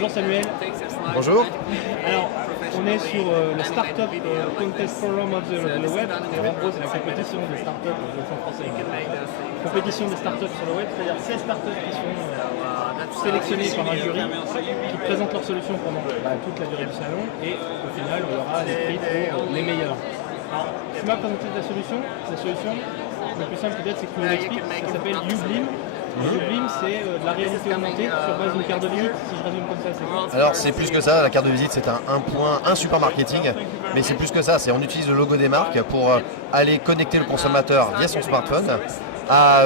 Bonjour Samuel. Bonjour. Alors, on est sur le Startup Contest Forum of the Web. En gros, c'est la compétition des startups, je le fais en français. Compétition des startups sur le web, c'est-à-dire 16 startups qui sont sélectionnées par un jury qui présentent leurs solutions pendant toute la durée du salon et au final, il y aura des prix pour les meilleurs. Alors, tu m'as présenté ta solution. La solution, le plus simple peut-être, c'est que tu nous l'expliques. Ça s'appelle Ublim. Ublim, c'est de la réalité augmentée sur base d'une carte de visite, si je résume comme ça, c'est quoi? Alors c'est plus que ça, la carte de visite c'est un super marketing, mais c'est plus que ça, c'est on utilise le logo des marques pour aller connecter le consommateur via son smartphone à,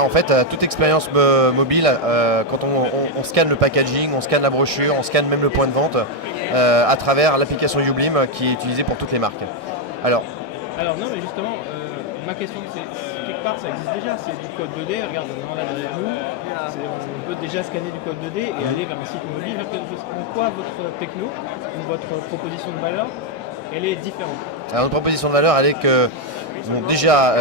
en fait, à toute expérience mobile, quand on scanne le packaging, on scanne la brochure, on scanne même le point de vente à travers l'application Ublim qui est utilisée pour toutes les marques. Alors non, mais justement, ma question c'est, quelque part ça existe déjà, c'est du code 2D, regarde, on en a derrière nous, on peut déjà scanner du code 2D et aller vers un site mobile, vers quelque chose. En quoi votre techno, ou votre proposition de valeur, elle est différente? Alors notre proposition de valeur, elle est que déjà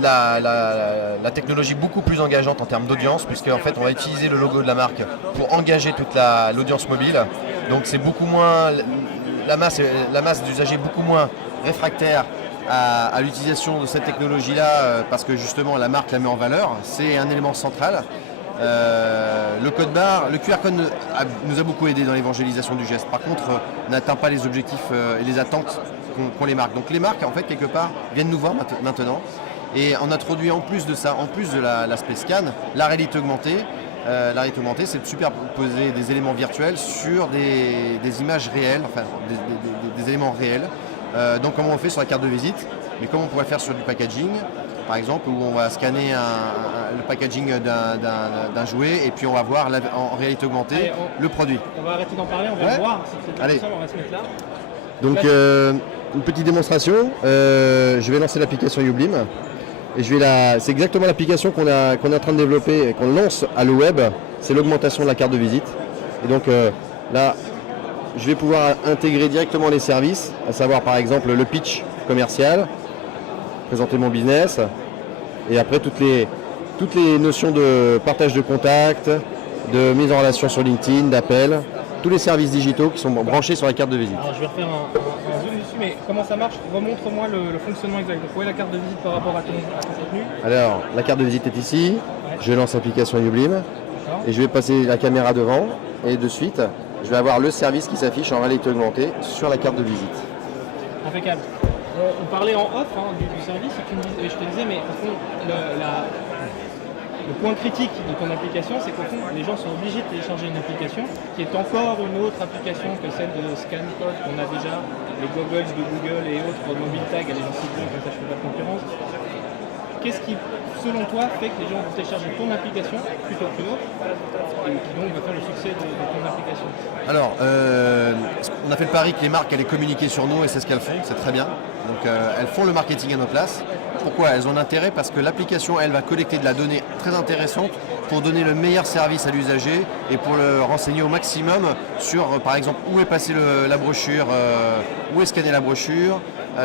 la technologie beaucoup plus engageante en termes d'audience, puisque en fait on va utiliser le logo de la marque pour engager toute l'audience mobile. Donc c'est beaucoup moins la masse d'usagers beaucoup moins réfractaire à l'utilisation de cette technologie-là, parce que justement la marque la met en valeur, c'est un élément central. Le code barre, le QR code nous a beaucoup aidé dans l'évangélisation du geste. Par contre, n'atteint pas les objectifs et les attentes qu'ont les marques. Donc les marques, en fait, quelque part, viennent nous voir maintenant. Et on introduit en plus de ça, en plus de l'aspect scan, la réalité augmentée. La réalité augmentée, c'est de superposer des éléments virtuels sur des images réelles, enfin des éléments réels. Donc comment on fait sur la carte de visite, mais comment on pourrait faire sur du packaging, par exemple, où on va scanner le packaging d'un jouet et puis on va voir en réalité augmentée. Allez, le produit. On va arrêter d'en parler, on va voir. Allez. On va se mettre là. Donc une petite démonstration, je vais lancer l'application Ublim. Et c'est exactement l'application qu'on est en train de développer et qu'on lance à le web, c'est l'augmentation de la carte de visite. Et donc là, je vais pouvoir intégrer directement les services, à savoir par exemple le pitch commercial, présenter mon business, et après toutes les notions de partage de contacts, de mise en relation sur LinkedIn, d'appel, tous les services digitaux qui sont branchés sur la carte de visite. Alors je vais refaire un zoom dessus, mais comment ça marche? Remontre-moi le fonctionnement exact. Où est la carte de visite par rapport à ton contenu? Alors, la carte de visite est ici, je lance l'application Ublim, et je vais passer la caméra devant, et de suite, je vais avoir le service qui s'affiche en réalité augmentée sur la carte de visite. Impeccable. On parlait en off du service et je te disais, mais au fond, le point critique de ton application, c'est qu'au fond, les gens sont obligés de télécharger une application qui est encore une autre application que celle de ScanCode qu'on a déjà, les goggles de Google et autres, Mobile Tag, allez, j'en cite bien, comme ça je fais pas de concurrence. Qu'est-ce qui, selon toi, fait que les gens vont télécharger ton application plutôt qu'une autre et qui donc va faire le succès de ton application? Alors, on a fait le pari que les marques allaient communiquer sur nous et c'est ce qu'elles font, c'est très bien. Donc elles font le marketing à nos places. Pourquoi? Elles ont intérêt parce que l'application, elle, va collecter de la donnée très intéressante pour donner le meilleur service à l'usager et pour le renseigner au maximum sur, par exemple, où est passée la brochure, où est scannée la brochure,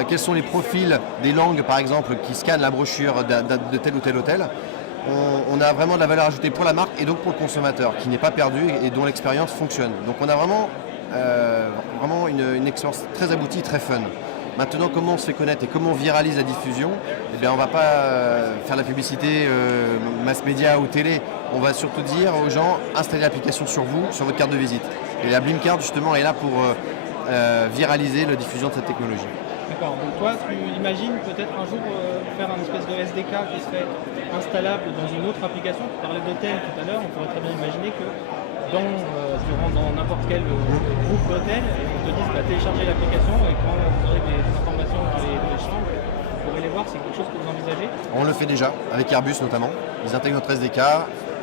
quels sont les profils des langues, par exemple, qui scannent la brochure de tel ou tel hôtel. On a vraiment de la valeur ajoutée pour la marque et donc pour le consommateur qui n'est pas perdu et dont l'expérience fonctionne. Donc on a vraiment une expérience très aboutie, très fun. Maintenant, comment on se fait connaître et comment on viralise la diffusion? Eh bien, on ne va pas faire la publicité mass média ou télé. On va surtout dire aux gens, installez l'application sur vous, sur votre carte de visite. Et la Blim Card, justement, est là pour viraliser la diffusion de cette technologie. D'accord, donc toi, tu imagines peut-être un jour faire un espèce de SDK qui serait installable dans une autre application? Tu parlais d'hôtel tout à l'heure, on pourrait très bien imaginer que dans n'importe quel groupe d'hôtel, on te dise télécharger l'application et quand vous aurez des informations dans les chambres, vous pourrez les voir, c'est quelque chose que vous envisagez? On le fait déjà, avec Airbus notamment. Ils intègrent notre SDK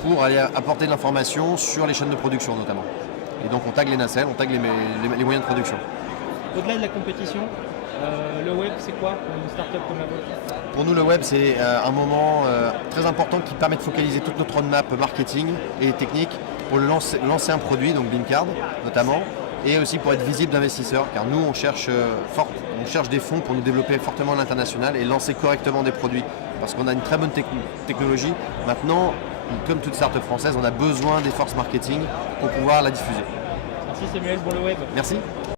pour aller apporter de l'information sur les chaînes de production notamment. Et donc on tag les nacelles, on tag les moyens de production. Au-delà de la compétition, le web, c'est quoi pour une start-up comme la vôtre? Pour nous, le web, c'est un moment très important qui permet de focaliser toute notre roadmap marketing et technique pour lancer un produit, donc Blim Card notamment, et aussi pour être visible d'investisseurs, car nous, on cherche des fonds pour nous développer fortement à l'international et lancer correctement des produits, parce qu'on a une très bonne technologie. Maintenant, comme toute start-up française, on a besoin des forces marketing pour pouvoir la diffuser. Merci Samuel pour le web. Merci.